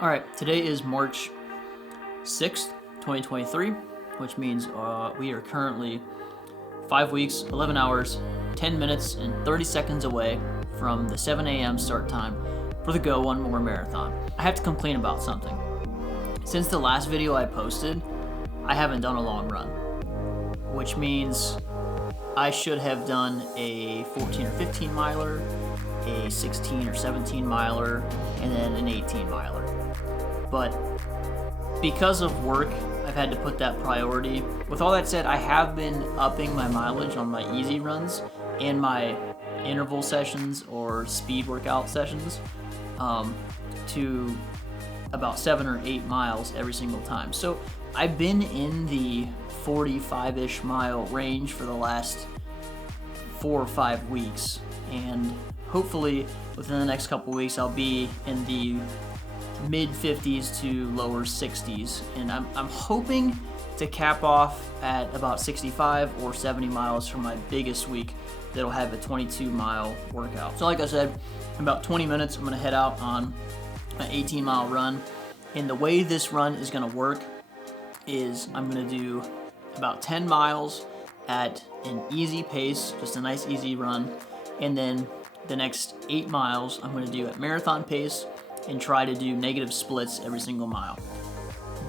All right, today is March 6th, 2023, which means we are currently 5 weeks, 11 hours, 10 minutes, and 30 seconds away from the 7 a.m. start time for the Go One More Marathon. I have to complain about something. Since the last video I posted, I haven't done a long run, which means I should have done a 14 or 15 miler, a 16 or 17 miler, and then an 18 miler. But because of work, I've had to put that priority. With all that said, I have been upping my mileage on my easy runs and my interval sessions or speed workout sessions to about 7 or 8 miles every single time. So I've been in the 45-ish mile range for the last 4 or 5 weeks, and hopefully within the next couple weeks I'll be in the mid 50s to lower 60s, and I'm hoping to cap off at about 65 or 70 miles for my biggest week that'll have a 22-mile workout. So like I said, in about 20 minutes I'm going to head out on an 18-mile run, and the way this run is going to work is I'm going to do about 10 miles at an easy pace, just a nice easy run, and then the next 8 miles I'm going to do at marathon pace and try to do negative splits every single mile.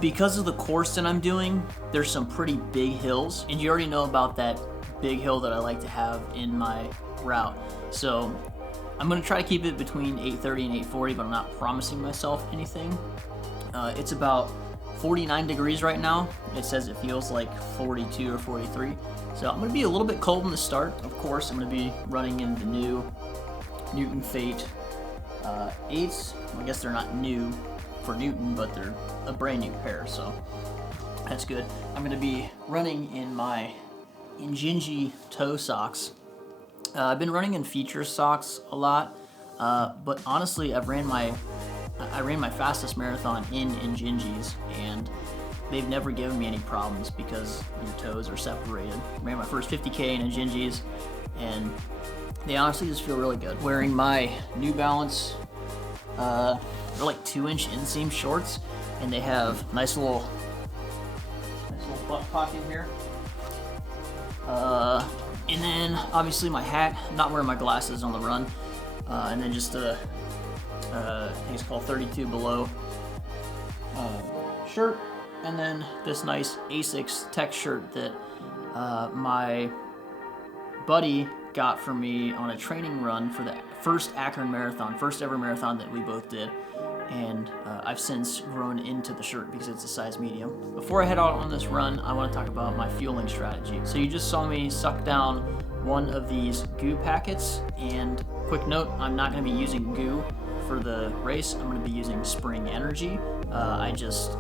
Because of the course that I'm doing, there's some pretty big hills, and you already know about that big hill that I like to have in my route. So I'm going to try to keep it between 8:30 and 8:40, but I'm not promising myself anything. It's about 49 degrees right now. It says it feels like 42 or 43. So I'm going to be a little bit cold in the start. Of course, I'm going to be running in the new Newton Fate 8s. Well, I guess they're not new for Newton, but they're a brand new pair, so that's good. I'm going to be running in my Injinji toe socks. I've been running in feature socks a lot, but honestly, I ran my fastest marathon in Injinjis, and they've never given me any problems because your toes are separated. I ran my first 50K in Injinjis, and they honestly just feel really good. Wearing my New Balance, they're like 2-inch inseam shorts, and they have nice little butt pocket here. And then obviously my hat. I'm not wearing my glasses on the run, and then just I think it's called 32 below shirt, and then this nice Asics tech shirt that my buddy got for me on a training run for the first Akron Marathon, first ever marathon that we both did, and I've since grown into the shirt because it's a size medium. Before I head out on this run, I want to talk about my fueling strategy. So you just saw me suck down one of these goo packets, and quick note, I'm not going to be using goo for the race. I'm going to be using Spring Energy. I just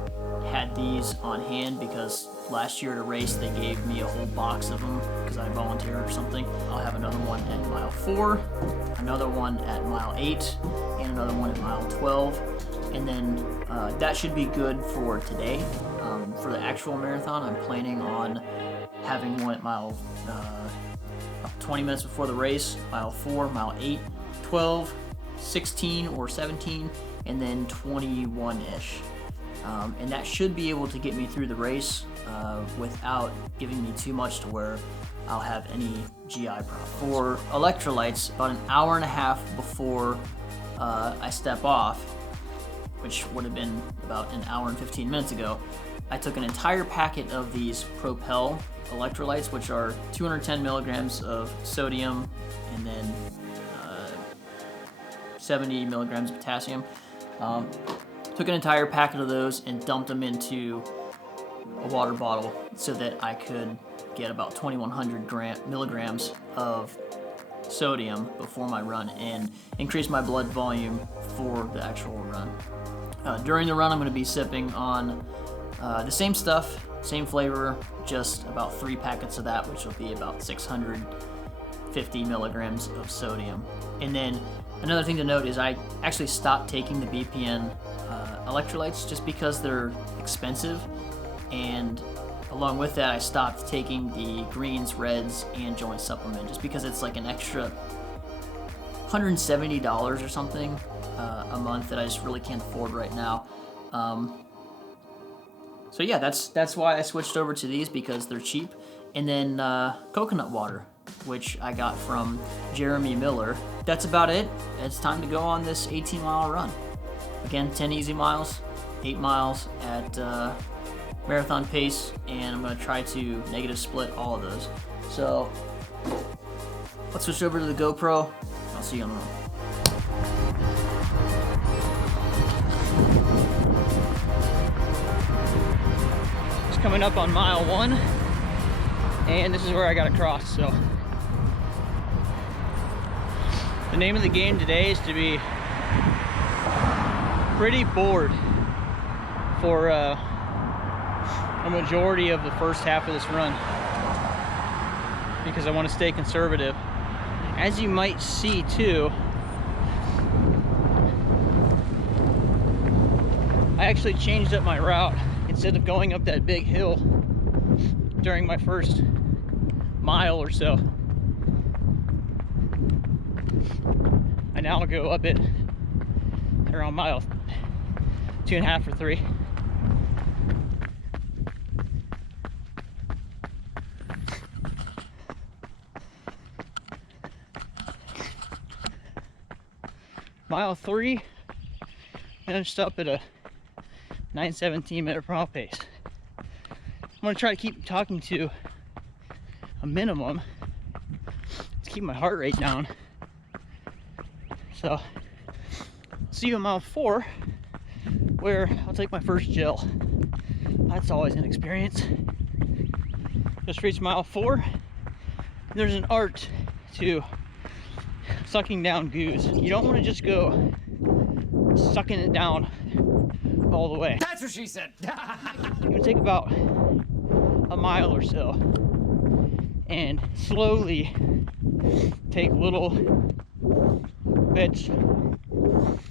had these on hand because last year at a race they gave me a whole box of them because I volunteered or something. I'll have another one at mile 4, another one at mile 8, and another one at mile 12, and then that should be good for today. For the actual marathon, I'm planning on having one at mile 20 minutes before the race, mile 4, mile 8, 12, 16 or 17, and then 21-ish. And that should be able to get me through the race without giving me too much to where I'll have any GI problems. For electrolytes, about an hour and a half before I step off, which would have been about an hour and 15 minutes ago, I took an entire packet of these Propel electrolytes, which are 210 milligrams of sodium and then 70 milligrams of potassium. Took an entire packet of those and dumped them into a water bottle so that I could get about 2,100 milligrams of sodium before my run and increase my blood volume for the actual run. During the run, I'm going to be sipping on the same stuff, same flavor, just about 3 packets of that, which will be about 650 milligrams of sodium. And then another thing to note is I actually stopped taking the BPN electrolytes just because they're expensive, and along with that I stopped taking the greens, reds, and joint supplement just because it's like an extra $170 or something a month that I just really can't afford right now. So yeah, that's why I switched over to these, because they're cheap. And then coconut water, which I got from Jeremy Miller. That's about it. It's time to go on this 18-mile run. Again, 10 easy miles, 8 miles at marathon pace, and I'm going to try to negative split all of those. So let's switch over to the GoPro. I'll see you on the run. It's coming up on mile 1, and this is where I got across. So the name of the game today is to be pretty bored for a majority of the first half of this run, because I want to stay conservative. As you might see too, I actually changed up my route. Instead of going up that big hill during my first mile or so, I now go up it around mile 2.5 or 3. Mile 3, finished up at a 9:17 minute per mile pace. I'm gonna try to keep talking to a minimum to keep my heart rate down. So, see you at mile 4, where I'll take my first gel. That's always an experience. Just reached mile 4. There's an art to sucking down goos. You don't want to just go sucking it down all the way. That's what she said. You would take about a mile or so and slowly take little bits,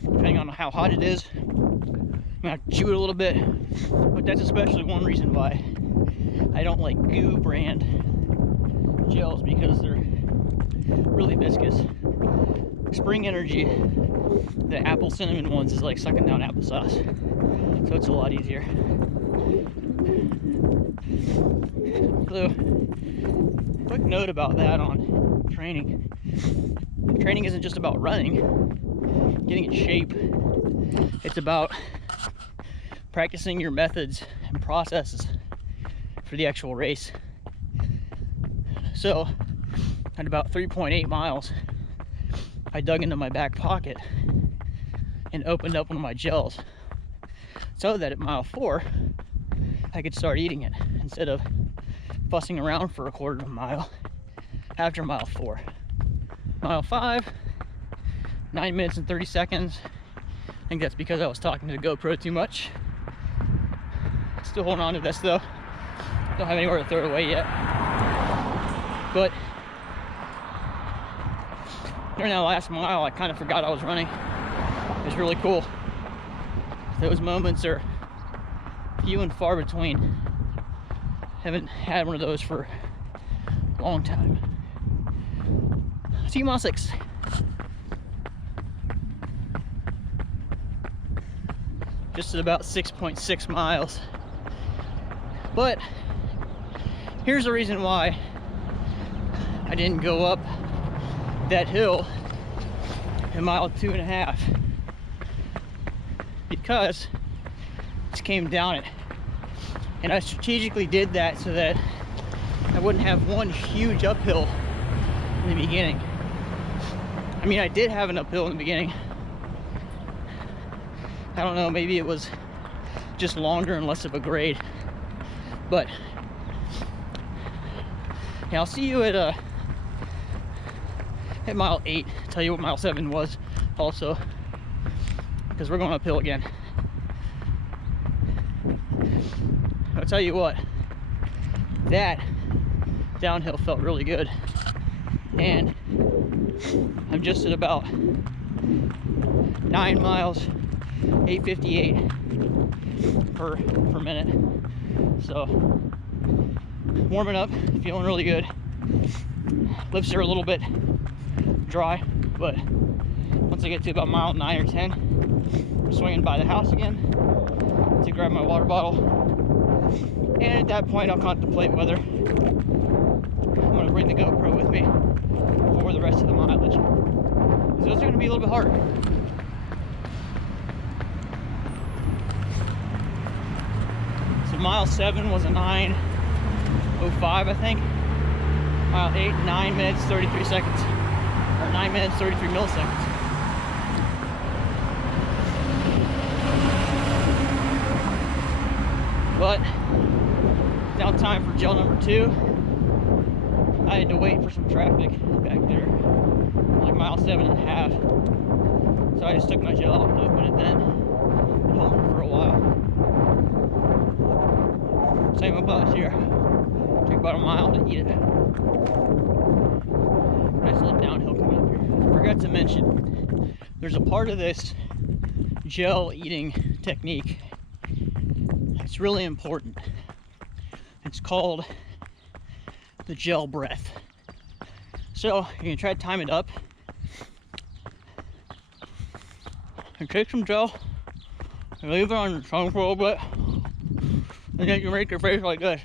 depending on how hot it is. I'm gonna chew it a little bit, but that's especially one reason why I don't like goo brand gels, because they're really viscous. Spring Energy, the apple cinnamon ones, is like sucking down applesauce, so it's a lot easier. So, quick note about that on training. Training isn't just about running, getting in shape. It's about practicing your methods and processes for the actual race. So, at about 3.8 miles, I dug into my back pocket and opened up one of my gels, so that at mile 4, I could start eating it instead of fussing around for a quarter of a mile after mile 4. Mile 5, 9 minutes and 30 seconds. I think that's because I was talking to the GoPro too much. Still holding on to this though. Don't have anywhere to throw it away yet. But during that last mile, I kind of forgot I was running. It was really cool. Those moments are few and far between. Haven't had one of those for a long time. See you mile 6. Just at about 6.6 miles. But here's the reason why I didn't go up that hill in mile 2.5, because it came down it, and I strategically did that so that I wouldn't have one huge uphill in the beginning. I mean, I did have an uphill in the beginning. I don't know, maybe it was just longer and less of a grade, but yeah, I'll see you at mile 8, tell you what mile 7 was also, because we're going uphill again. I'll tell you what, that downhill felt really good, and I'm just at about 9 miles, 8:58 per minute. So warming up, feeling really good. Lips are a little bit dry, But once I get to about mile 9 or 10, I'm swinging by the house again to grab my water bottle. And at that point, I'll contemplate whether I'm going to bring the GoPro with me for the rest of the mileage. Because those are going to be a little bit hard. So mile 7 was a 9:05, I think. Mile 8, 9 minutes, 33 seconds. Or 9 minutes, 33 milliseconds. But downtime for gel number 2. I had to wait for some traffic back there, like mile 7.5. So I just took my gel out and opened it then. Went home for a while. Same applies here. Took about a mile to eat it. Nice little downhill coming up here. Forgot to mention, there's a part of this gel eating technique that's really important. It's called the gel breath. So you can try to time it up and take some gel and leave it on your tongue for a little bit, and then you make your face like this.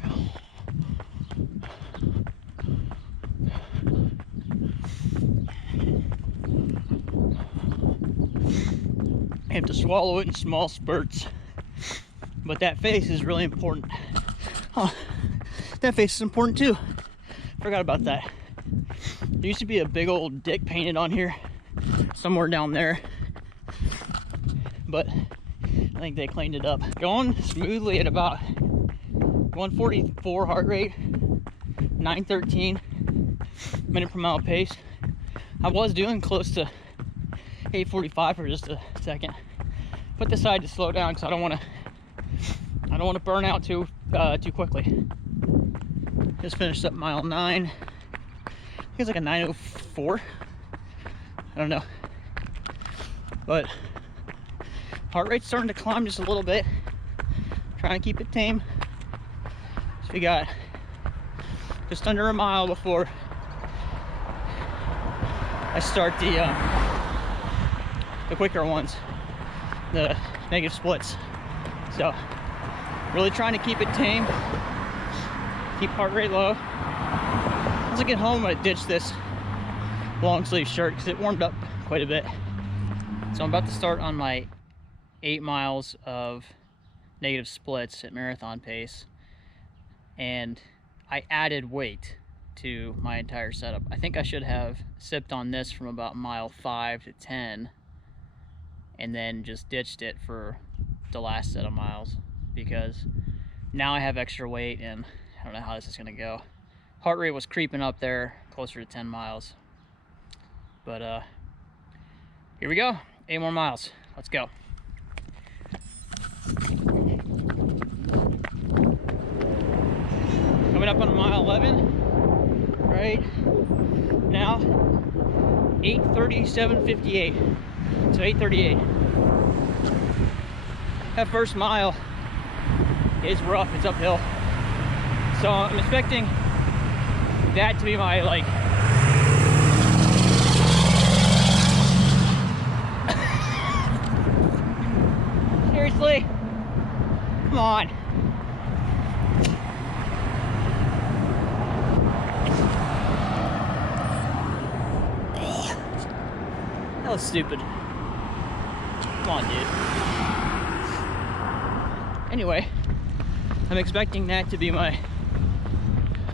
You have to swallow it in small spurts, but that face is really important. Oh, that face is important too. Forgot about that. There used to be a big old dick painted on here somewhere down there, but I think they cleaned it up. Going smoothly at about 144 heart rate, 913 minute per mile pace. I was doing close to 845 for just a second. Put this side to slow down because I don't want to burn out too quickly. Just finished up mile 9. I think it's like a 9:04. I don't know, but heart rate's starting to climb just a little bit. Trying to keep it tame. So we got just under a mile before I start the quicker ones, the negative splits. So really trying to keep it tame, keep heart rate low. Once I get home, I ditch this long sleeve shirt because it warmed up quite a bit. So I'm about to start on my 8 miles of negative splits at marathon pace, and I added weight to my entire setup. I think I should have sipped on this from about mile 5 to 10 and then just ditched it for the last set of miles, because now I have extra weight and I don't know how this is gonna go. Heart rate was creeping up there closer to 10 miles, but here we go. 8 more miles. Let's go. Coming up on mile 11 right now. 8:37:58. So 8:38. That first mile is rough. It's uphill. So I'm expecting that to be my like seriously? Come on. That was stupid. Come on, dude. Anyway, I'm expecting that to be my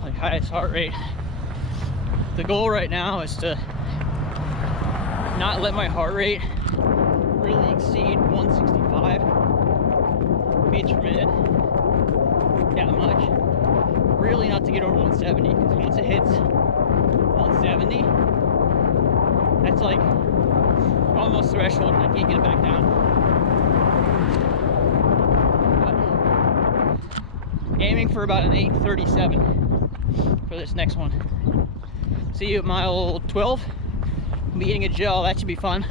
like highest heart rate. The goal right now is to not let my heart rate really exceed 165 beats per minute that much. Really not to get over 170, because once it hits 170, that's like almost threshold and I can't get it back down. But aiming for about an 8:37 for this next one. See you at mile 12. I'll be eating a gel. That should be fun.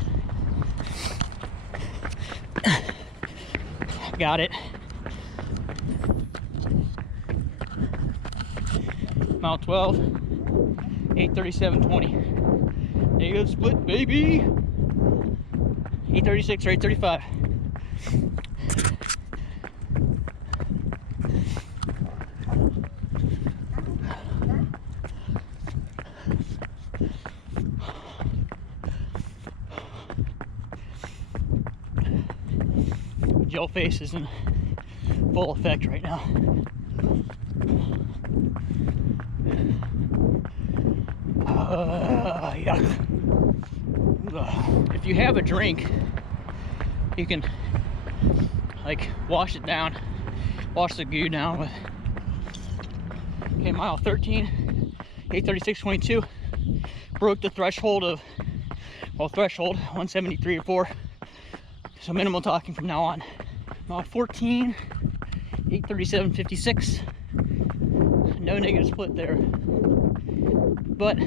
Got it. Mile 12, 8:37:20. Negative split, baby. 836 or 835. Gel face is in full effect right now. Yuck. If you have a drink, you can like wash it down, wash the goo down with. Okay, mile 13, 836.22. Broke the threshold of, well, threshold 173 or 4. So minimal talking from now on. Mile 14, 837.56. No negative split there. But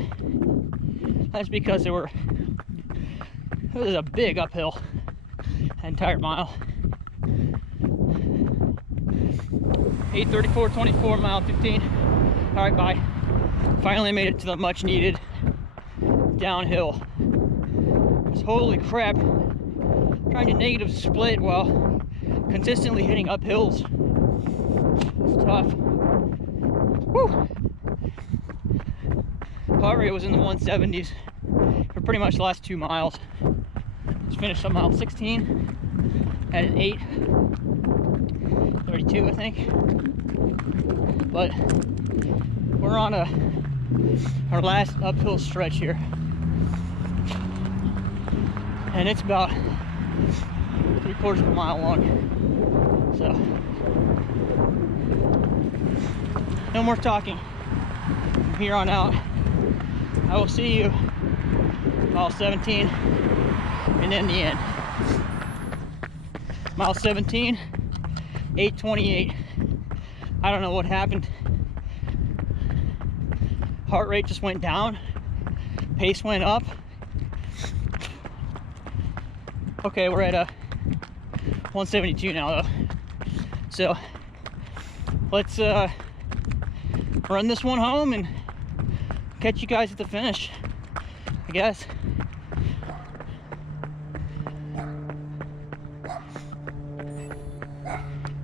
that's because it was a big uphill that entire mile. 834.24, mile 15. All right, bye. Finally made it to the much needed downhill. Because holy crap, trying to negative split while consistently hitting uphills. It's tough. Woo! Heart rate was in the 170s for pretty much the last 2 miles. Just finished on mile 16 at an 8:32, I think. But we're on our last uphill stretch here, and it's about 3/4 of a mile long. So no more talking from here on out. I will see you mile 17 and then the end. Mile 17, 8:28. I don't know what happened. Heart rate just went down, pace went up. Okay, we're at 172 now though. So let's run this one home and catch you guys at the finish, I guess.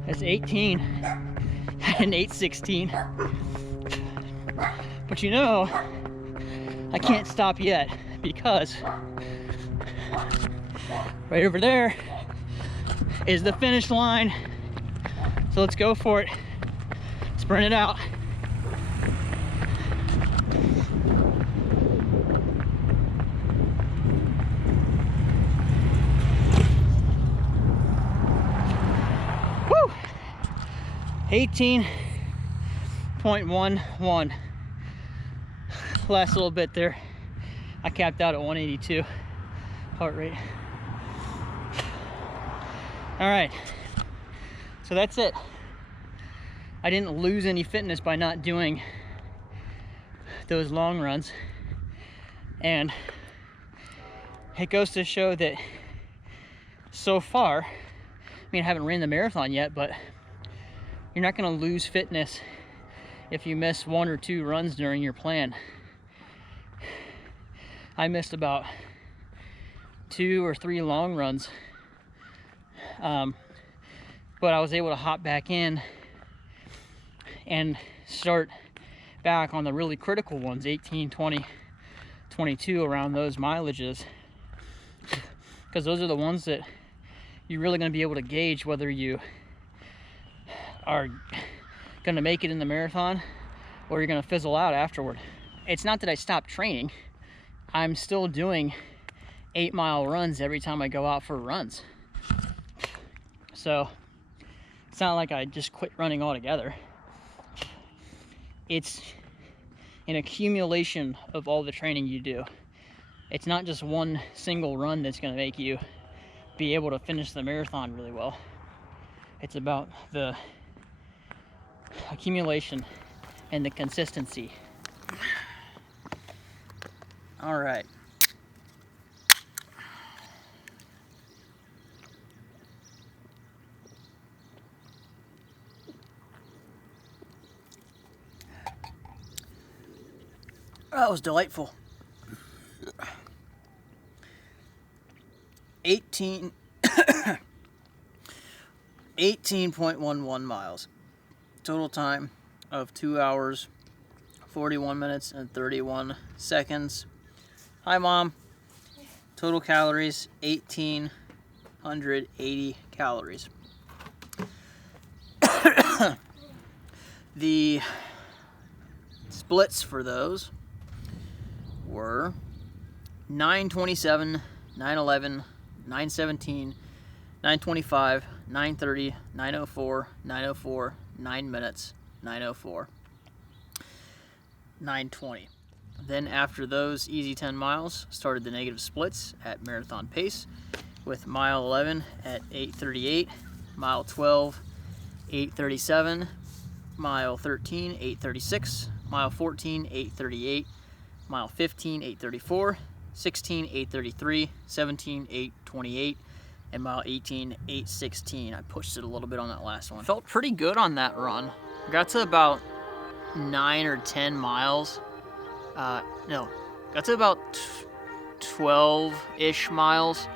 That's 18 and 8:16. But you know, I can't stop yet because right over there is the finish line. So let's go for it. Sprint it out. Woo! 18.11. Last little bit there. I capped out at 182 heart rate. All right, so that's it. I didn't lose any fitness by not doing those long runs, and it goes to show that so far, I mean, I haven't ran the marathon yet, but you're not going to lose fitness if you miss 1 or 2 runs during your plan. I missed about 2 or 3 long runs, but I was able to hop back in and start back on the really critical ones, 18, 20, 22, around those mileages, because those are the ones that you're really going to be able to gauge whether you are going to make it in the marathon or you're going to fizzle out afterward. It's not that I stopped training. I'm still doing 8-mile runs every time I go out for runs. So it's not like I just quit running altogether. It's an accumulation of all the training you do. It's not just one single run that's going to make you be able to finish the marathon really well. It's about the accumulation and the consistency. All right. That was delightful. 18.11 miles. Total time of 2 hours, 41 minutes, and 31 seconds. Hi, Mom. Total calories, 1,880 calories. The splits for those were 9:27, 9:11, 9:17, 9:25, 9:30, 9:04, 9:04, 9 minutes, 9:04, 9:20. Then after those easy 10 miles, started the negative splits at marathon pace with mile 11 at 8:38, mile 12, 8:37, mile 13, 8:36, mile 14, 8:38, mile 15, 8:34, 16, 8:33, 17, 8:28, and mile 18, 8:16. I pushed it a little bit on that last one. Felt pretty good on that run. Got to about 9 or 10 miles. Got to about 12-ish miles,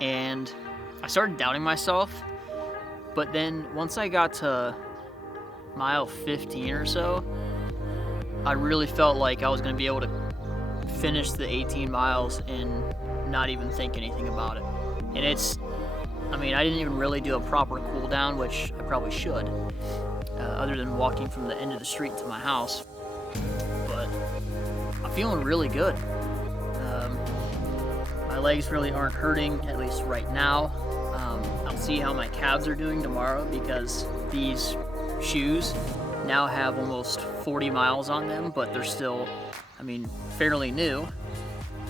and I started doubting myself. But then once I got to mile 15 or so, I really felt like I was going to be able to finish the 18 miles and not even think anything about it. And I didn't even really do a proper cool down, which I probably should, other than walking from the end of the street to my house. But I'm feeling really good. My legs really aren't hurting, at least right now. I'll see how my calves are doing tomorrow, because these shoes now have almost 40 miles on them, but they're still, fairly new,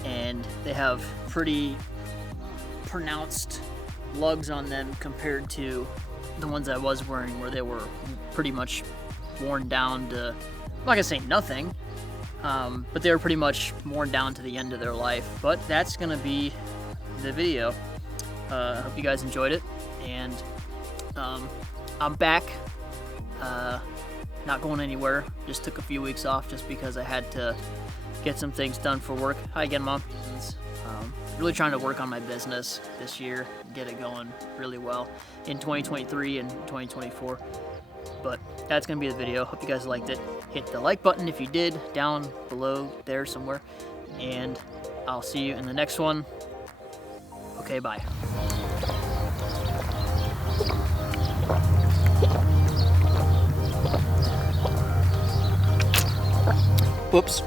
and they have pretty pronounced lugs on them compared to the ones I was wearing, where they were pretty much worn down to, I'm not gonna say nothing, but they were pretty much worn down to the end of their life. But that's gonna be the video. I hope you guys enjoyed it, and I'm back, not going anywhere. Just took a few weeks off just because I had to get some things done for work. Hi again, Mom. Really trying to work on my business this year, get it going really well in 2023 and 2024. But that's gonna be the video. Hope you guys liked it. Hit the like button if you did, down below there somewhere, and I'll see you in the next one. Okay, bye. Whoops.